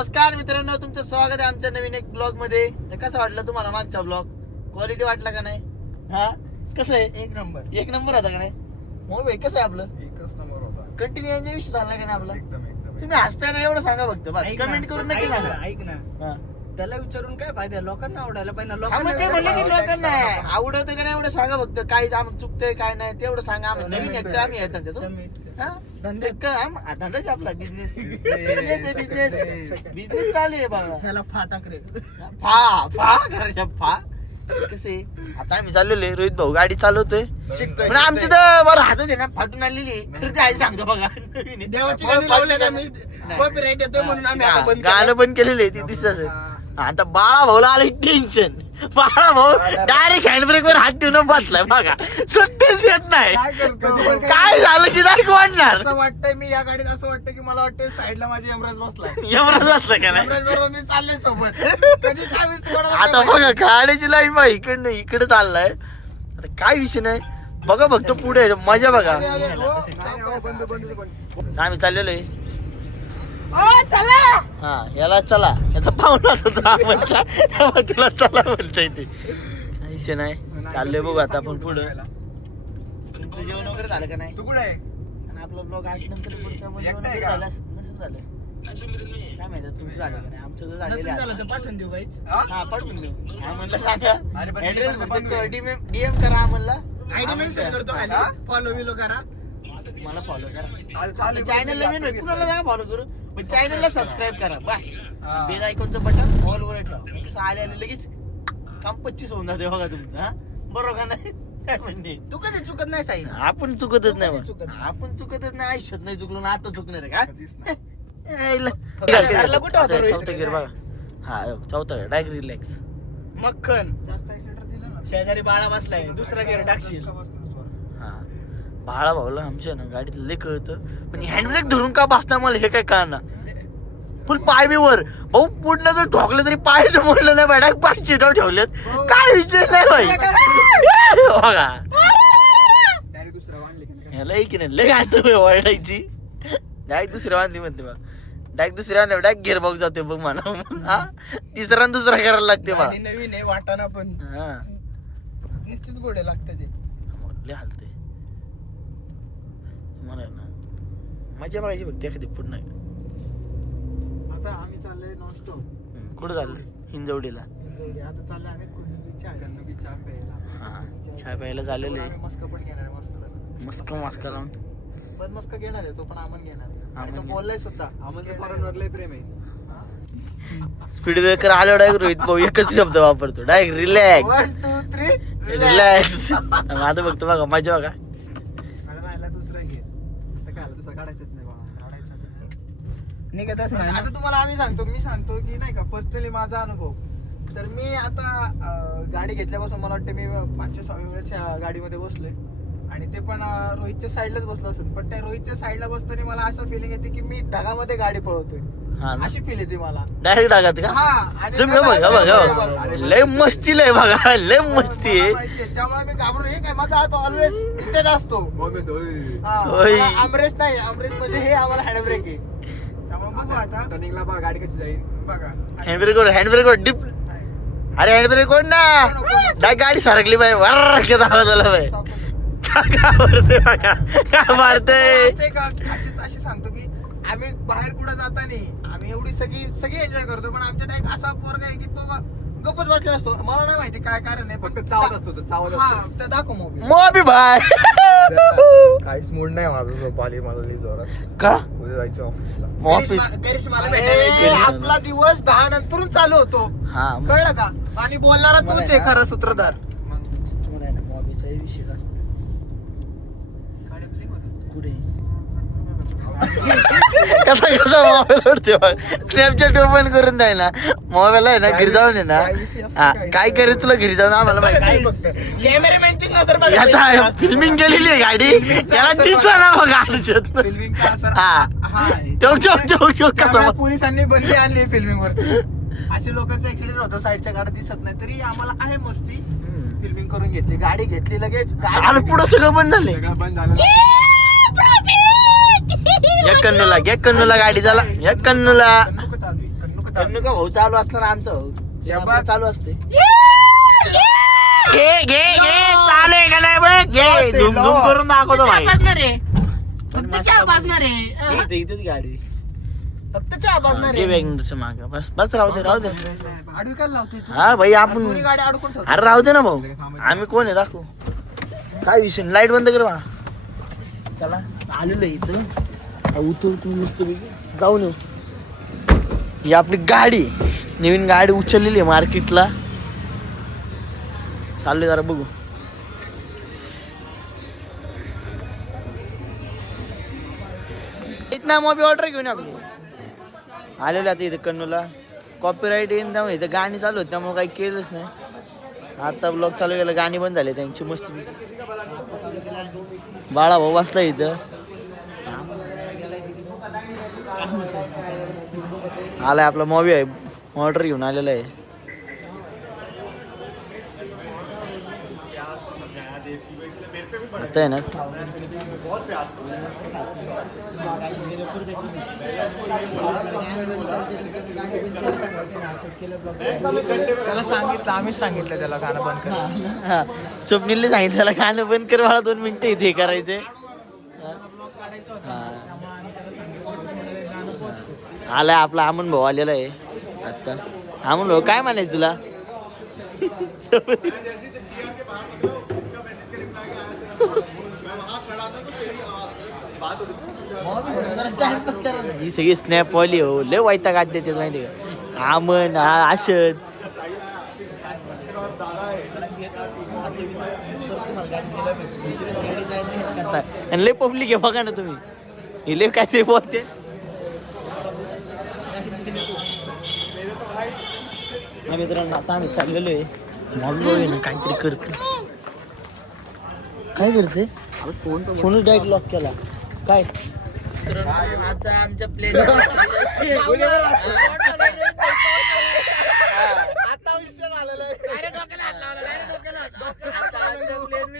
नमस्कार मित्रांनो, तुमचं स्वागत आहे आमच्या नवीन एक ब्लॉग मध्ये. तर कसं वाटलं तुम्हाला मागचा ब्लॉग? क्वालिटी वाटला का नाही? हा कसं आहे? एक नंबर होता का नाही? मोबाईल कसं आहे आपलं? एकच नंबर होता. कंटिन्यू एन्जॉय विषय झाला का नाही आपला? एकदम तुम्ही हसताय ना, एवढं सांगा फक्त बस. कमेंट करून नक्की सांगा. ऐक ना, हा. त्याला विचारून काय फायदा? लोकांना आवडायला पाहिजे. हा, मग ते म्हणले की लोकांना आवडतं का नाही एवढं सांगा फक्त. काय चुकतंय काय नाही तेवढं सांगा. आम्ही नवीन एकटं आम्ही येत धंदाच आपला बिझनेस चालू आहे बाबा. ह्याला फाटाक रे. फा घराच्या फा कसे आता आम्ही चाललेलो आहे. रोहित भाऊ गाडी चालवतोय. पण आमची तर बरं हातात आहे ना फाटून आलेली. खरं ते आहे सांगतो बघा. देवाची गाणी लावल्यात आम्ही. कॉपीराइट येतोय म्हणून आम्ही आता बंद गाणं पण केलेलं आहे. ती दिसत आता बाळा भाऊला आलं टेन्शन. बाळा भाऊ डायरेक्ट हँडब्रेक वर हात ठेवून बसलाय बघा. सुट्टीच येत नाही. काय झालं की डायरेक्ट वाढणार. असं वाटतंय मी या गाडीत असं वाटतं की मला वाटतं साईडला माझी यमराज बसलाय. एवढंच वाटलं का नाही? यमराज बरोबर मी चालले सोबत. कधी काय मी सोडणार आता नाही. बघा गाडीची लाईन बघा इकडनं इकडे चाललाय. आता काय विषय नाही बघा फक्त पुढे मजा बघा. अरे, अरे, हो, सावकाश, बंद. आम्ही चाललेलो आहे. हा याला चला याचा पाहुणा तुला चला म्हणता येते. विषय नाही चाललोय बघू आता आपण पुढं. तुमचं जेवण वगैरे झालं का नाही? तू कुठे आहे? आणि आपला ब्लॉग आठ नंतर पुढचं मग जेवण वगैरे झालं नसेल झालं काय माहिती तुमचं झालं का नाही? आमचं तर नसेल झालं झालेलं तर पाठवून देऊ काहीच. हा पाठवून देऊ. हा म्हणलं सांगा अरे, पण ऍड्रेस मी पण बंद डीएम करा म्हणला. आयडी मेन्शन करतो खाली. फॉलो बिलो करा. मला फॉलो करा. आज चालू चॅनलला मी कुणाला काय फॉलो करू पण चॅनलला सबस्क्राईब करा बस. हा. बेल आयकॉनचं बटन ऑल वर ठेवा. कसं आले लगेच काम 25 होऊन जाते बघा तुमचं. हा बरोबर का नाही? काय म्हणणे तू कधी चुकत नाही साई. आपण चुकतच नाही कधी चुकत बा. आपण चुकतच नाही आयुष्यात नाही चुकलो ना आता चुकणार आहे का? कधीच नाही. यायला. घरला कुठं होता रोहित? चौथा गिअर बघा. हा चौथा गिअर डायरेक्ट रिलॅक्स. मक्खन जास्त एक्सिलेटर दिलं ना. शेजारी बाळा बसलाय. दुसरा गेअर टाकशील. हा बाळा भाऊला आमच्या ना गाडीत लय कळतं पण हँडब्रेक धरून का बसणार मला हे काय कळणार. फुल पाय बी वर भाऊ पुढनं जर ठोकलं तरी पायचं मोडलं नाही बाय. पाय चिटाव ठेवलेत. काय विषय नाही बाई बघा. डायरेक्ट दुसरा वाढले की नाही. ह्याला की नाही लय गायचं ओरडायची. डायरेक्ट दुसऱ्या वांदी म्हणते बा. डायरेक्ट दुसऱ्या डायरेक्ट गिअर बॉक्स जाते बघ म्हणा. हा तिसरा आणि दुसरा करायला लागते बा. गाडी नवीन आहे वाटाणा पण हा नुसतीच गोडे लागते ते. लय हालते मला ना मजा बघायची बघ एखादी पुढं नाही. आता आम्ही चाललोय नॉन स्टॉप. कुठं चाललं? हिंजवडीला. आता चाललोय आम्ही कुंडली चहा प्यायला. हा चहा प्यायला झालेलं आम्ही आहे. मस्का पण घेणार आहे मस्त. मस्का लावून पण मस्का घेणार आहे तो पण आमन घेणार आहे. आणि तो आमन बोललाय सुद्धा आमन पोरांवर लय प्रेम आहे. स्पीड ब्रेकर आल्यावर डायरेक्ट रोहित भाऊ एकच शब्द वापरतो डायरेक्ट रिलॅक्स 1 2 3 रिलॅक्स. आता बघतो बघा मजा बघा. आता राहिला दुसरा घे. आता काय दुसरा काढायचंच नाही बाबा. काढायचं निघतच नाही आता तुम्हाला मी सांगतो की नाही का पर्सनली माझा अनुभव. तर मी आता गाडी घेतल्यापासून मला वाटतं मी 5-6 वेळेस या गाडीमध्ये बसलोय आणि ते पण रोहितच्या साईडलाच बसलो असेल. पण त्या रोहितच्या साईडला बसताना मला असं फिलिंग येते की मी ढगामध्ये गाडी पळवतोय हा ना अशी फील येते मला. डायरेक्ट टाकत का? हा आणि जम बघा लय मस्ती लय बघा लय मस्ती आहे. त्यामुळे मी घाबरून हे काय माझा हात ऑलवेज इथेच असतो. हा, होय. मला आमरेस नाही आमरेस म्हणजे हे आम्हाला हँडब्रेक आहे. त्यामुळे बघू आता टर्निंगला बघा गाडी कशी जाईल. बघा हँडब्रेक डिप. अरे हँडब्रेक कोण ना डायरेक्ट गाडी सरकली बाई वर घेत आवाज आला बाई. का मारते बघा का मारते. अशी सांगतो की आम्ही बाहेर कुठं जाताना आम्ही एवढी सगळी एन्जॉय करतो पण आमच्यात एक असा पोरगा आहे की तो गप्पच बसलेला असतो. मला नाही माहिती काय कारण आहे फक्त पण चावत असतो तो चावत हा त्या दाखव मोबाईल. मोबी बाय काहीच मूड नाही माझं. झोप आली मला लई जोरात. का उद्या जायचं ऑफिसला. ऑफिस करिश्माला अरे, भेटायला आपला दिवस 10 नंतरून चालू होतो हा कळलं का. आणि बोलणारा तूच आहे खरा सूत्रधार. विषय कुठे कसा मोबाईल वरती स्नॅपचॅट ओपन करून द्यायला मोबाईल आहे ना घरी जाऊन आहे ना. हा काय करे तुला घरी जाऊन आम्हाला माहिती. कॅमेरामॅनचीच नजर बघा. याचा फिल्मिंग केलेली आहे गाडी त्याला दिसा ना बघ गाडीच्यात. फिल्मिंगचा असर हा. हा आहे. चौक कसा त्यामुळे पोलिसांनी बंदी आणली फिल्मिंग वरती. असे लोकांचं ऍक्सिडेंट होतं साईडच्या गाड्या दिसत नाही तरी आम्हाला आहे मस्ती. फिल्मिंग करून घेतली गाडी घेतली लगेच अरे पुढं सगळं बंद झाले. सगळं बंद झालं. या कन्नूला गाडी झाला या कन्नूला. कन्नू का भाऊ चालू असणार आमचा भाऊ ते या आपलं बघ. चालू असते चालू आहे का नाही बघ घे झुम झुम करून दाखवतो भाई फक्त चहा पाजणार आहे इथे इथेच गाडी फक्त चहा पाजणार घे वॅगनरचं माग बस बस राहू दे आडवी काय लावतोय तू हा भाई आपण दोन्ही गाडी अडकून ठेवतो अरे राहू दे ना भाऊ आम्ही कोण आहे दाखवू काय विषय लाईट बंद कर बा चला आलेलो आहे इथं उतरतो मस्त जाऊन येऊ ही आपली गाडी नवीन गाडी उचललेली आहे मार्केटला चाललोय जरा बघू इथं मोबी ऑर्डर घेऊन ये आपली आलेलो आता इथं कन्नूला कॉपीराईट येईन त्यामुळे इथं गाणी चालू होती त्यामुळे काही केलंच नाही आता ब्लॉग चालू केलं गाणी बंद झाले त्यांची मस्त बाळा भाऊ बसला इथं आलाय आपला मॉबी आहे ऑर्डर घेऊन आलेला आहे आता आहे ना त्याला सांगितलं आम्हीच सांगितलं त्याला गाणं बंद कर स्वप्नीलने सांगितलं त्याला गाणं बंद कर मला 2 मिनिटं इथे करायचे आलाय आपला अमन भाऊ आलेला आहे आता अमन भाऊ काय म्हणायचं तुला ही सगळी स्नॅप वाली हो लय वैताग आत देते माहिती का आमन आशद आणि लय पब्लिक आहे बघा ना तुम्ही हे लय काहीतरी बोलते मित्रांनो आता आम्ही चाललेलो आहे मॉल ना काहीतरी करतो काय करते फोनच डायरेक्ट लॉक केला काय आता आमच्या प्लेन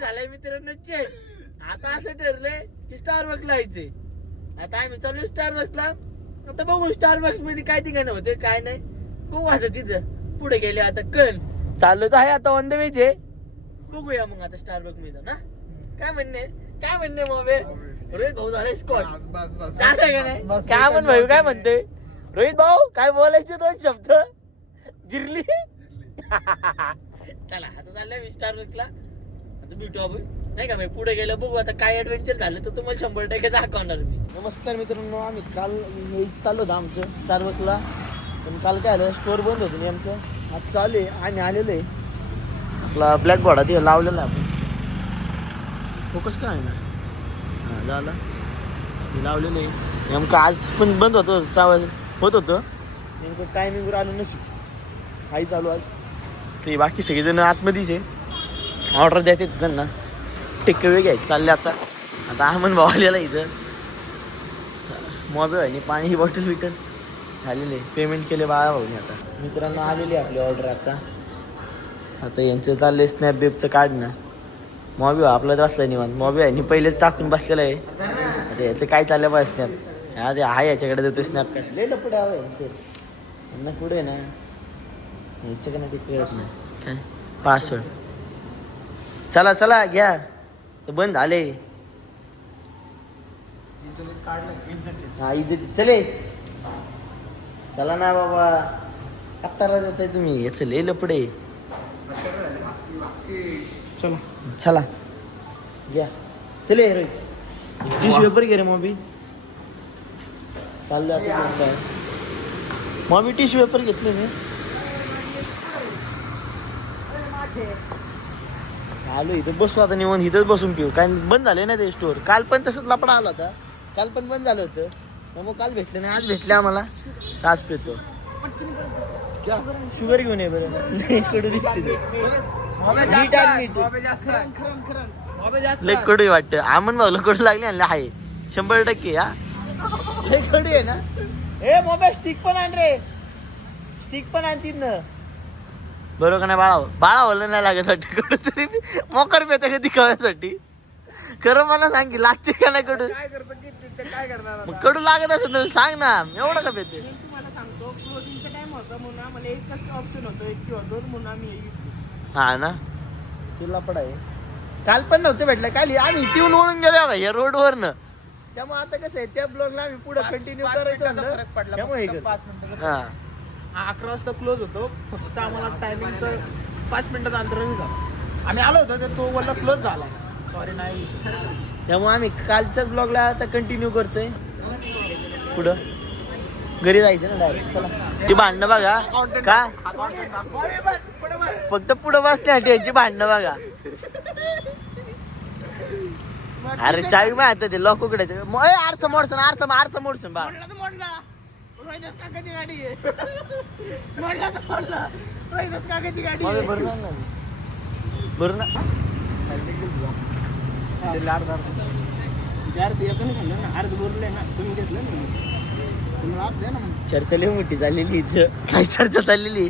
झालाय मित्रांनो चेक आता असं ठरलंय की स्टारबक्स ला यायचंय आता आम्ही चालू स्टारबक्स ला आता बघू स्टारबक्स मध्ये काय ठिकाण होते काय नाही बघू आता तिथं पुढे गेले आता कल चालू तर आहे आता ऑन द वेज आहे बघूया मग आता स्टारबक्स मध्ये ना काय म्हणणे मग रोहित भाऊ झालाय स्कॉट जाणार का नाही काय म्हण भाऊ काय म्हणते रोहित भाऊ काय बोलायचे 2 शब्द जिरली चला आता चाललंय मी स्टारबक्सला आता भेटू आपण नाही का मी पुढे गेलं बघू आता काय ऍडव्हेंचर झालं तर तुम्हाला 100% दाखवणार मी नमस्कार मित्रांनो आम्ही काल चाललो होतं आमचं स्टारबक्सला पण काल काय आलं स्टोअर बंद होतं नेमकं आज चालू आहे आणि आलेलो आहे आपला ब्लॅक घोडा ते लावलेला आहे आपण फोकस काय आहे ना हां झाला लावलेलं आहे नेमकं आज पण बंद होतं चावल होत होतं नेमकं टायमिंगवर आलं नसेल हाही चालू आज ते बाकी सगळेजण आतमध्येच आहे ऑर्डर द्यायचे त्यांना टेकअवे घ्यायचे चालले आता अमन भाऊ आलेला इथं मोबाईल आणि पाणी बॉटल बिटल झालेले पेमेंट केले बाळा भाऊने आता मित्रांनो आलेली आपली ऑर्डर आता यांचं चाललंय स्नॅप बेबचं काढणं मॉबी आपलं बसलं निवांत मॉबी आहे पहिलेच टाकून बसलेलं आहे आता याचं काय चाललं बा स्नॅप हा ते आहे याच्याकडे देतो स्नॅप काढ लय पुढे हवं यांचं यांना पुढे ना यायचं का नाही ते कळत नाही काय पासवर्ड चला चला घ्या तर बंद झाले हा इज्जत चले चला ना बाबा कत्तारा जात आहे तुम्ही याचं लय लपडे चला चला घ्या चले रे टिश्यू पेपर घे रे मॉबी चाललो आता मॉबी टिश्यू पेपर घेतले मी आलो इथं बसू आता निवून इथंच बसून पिऊ काय बंद झाले ना ते स्टोअर काल पण तसंच लपडा आला होता काल पण बंद झालं होतं मग काल भेटलं नाही आज भेटले आम्हाला आज पितो शुगर घेऊन ये बरं कडू दिसते लय कडू वाटतं आमन भाऊला कडू लागली आणि आहे 100% हा लय कडू आहे ना ए मोबाईल स्टिक पण आण रे स्टिक पण आण तिथनं बरोबर का नाही बाळा होला नाही लागत वाटतं कडू तरी मोकर पेता का दिखाव्यासाठी खरं मला सांग की लागते का नाही कडू काय करतो की काय करणार मग कडू लागत असेल तर सांग ना एवढं का पेते तुम्हाला सांगतो क्लोजिंगचा टाइम होता म्हणून आम्हाला एकच ऑप्शन होतं, एक किंवा दोन, म्हणून आम्ही हे घेतलं. हा ना, तुला पडाय काल पण नव्हतं भेटलं, काल आम्ही इथून वळून गेलो का या रोडवरनं. त्यामुळे आता कसं आहे त्या ब्लॉगला आम्ही पुढे कंटिन्यू करायचं म्हणलं. त्यामुळे हे केलं. 5 मिनिटं. हा 11 वाजता क्लोज होतो, फक्त आम्हाला टायमिंगचं 5 मिनिटाचं अंतर झालं. आम्ही आलो होतो तर तो बोलला क्लोज झाला. सॉरी नाही. त्यामुळे आम्ही कालच्याच ब्लॉगला आता कंटिन्यू करतोय. पुढं घरी जायचं ना डायरेक्ट. चला ती भांडणं बघा का, फक्त पुढं बसण्यासाठी यांची भांडणं बघा. अरे चावी माहिती ते लॉक उघडायचं. आरसा मोडसन आरसा मोडसन बा. काकाची गाडी आहे. मोडला तर मोडला. रोहिदास काकाची गाडी मग आहे. बरं ना बरं ना. चर्चा लई मोठी झालेली इथं. काय चर्चा चाललेली.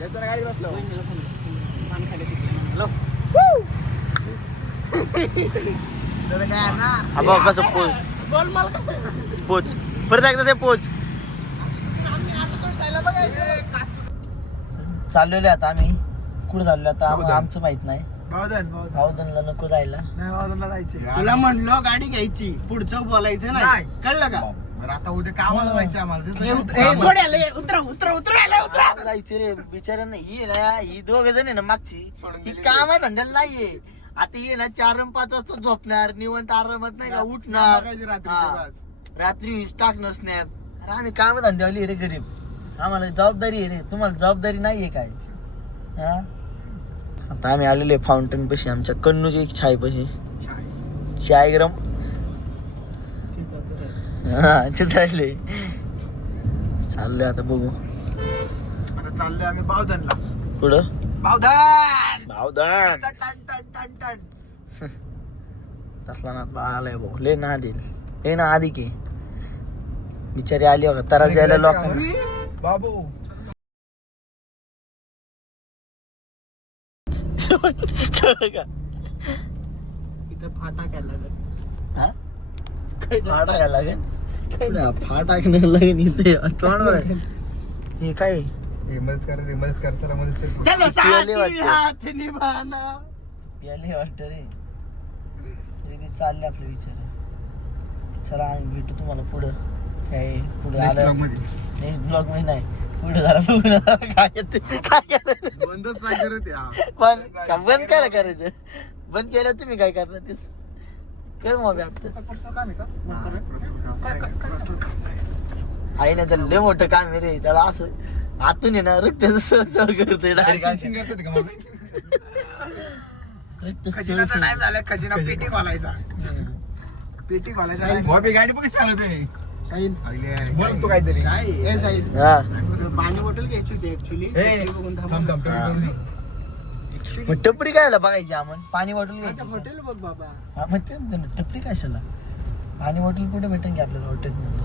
गाडी बसलो. हा बघ कसं पोच पोच परत एकदा ते पोच. चाललेलो आता आम्ही. कुठं चाललो आता आमचं माहित नाही. भावधनला नको जायला. तुला म्हणलो गाडी घ्यायची, पुढचं बोलायचं नाही, कळलं का? आता उद्या कामाला जायचं आम्हाला. जायचं रे बिचाऱ्यांना. ही आहे ना, ही दोघ जण आहे ना मागची, ही काम धंद्याला नाहीये. आता ही आहे ना 4 आणि 5 वाजता झोपणार निवंत आरामात, नाही का उठणार हा. रात्री टाकणार स्नॅप. अरे आम्ही काम धंद्यावाली रे गरीब. आम्हाला जबाबदारी आहे रे, तुम्हाला जबाबदारी नाहीये काय हा. आता आम्ही आलेले फाउंटन पाशी, आमच्या कन्नूची एक चाय पाशी. चाय गरम हा चित्राडले. चाललोय आता बघू. आता चाललोय आम्ही बावधनला. पुढं बावधन भावदान टन टन टन टन. तसला ना आलाय भाऊ. लय ना देईल लय ना आधी की बिचारी आली बघा तरास द्यायला लोकांना. बाबू कळलं का इथं फाटा काय लागत. हा फाटा काय लागेल. फाटा लागेल इथे तोंड बघ. हे काय मदत कर चला मदत कर. चलो पियाली साथी वाटतं. हाथ निभाना. प्याले वाटत रे. तरी चालले आपले विचार. चला आम्ही भेटू तुम्हाला पुढं. काय पुढे Next आलं vlog मध्ये. नेक्स्ट ब्लॉग मध्ये नाही. पुढे जरा बघू काय करायचं. बंदच नाही करत आहे. पण का बंद काय करायचं. बंद केलं तुम्ही काय करणार तेच कर मग आता. आहे ना त्याला लय मोठं काम आहे रे. त्याला असं आतून आहे ना रक्त सळ करते खजिनाचा टाइम झाला. खजिना पेटी खोलायचा. पेटी खोलायचा. बॉबी गाडी बघ सांगत आहे. साहिल बोल तू काहीतरी. ए साहिल हा पाणी बॉटल घ्यायची होती ऍक्च्युली. थांब थांब मग टपरी कायला बघायची आम्हाला. पाणी बॉटल घ्यायची हॉटेल बघ बाबा. हा मग तेच ना, टपरी कशाला. पाणी बॉटल कुठे भेटेल की आपल्याला हॉटेल मध्ये.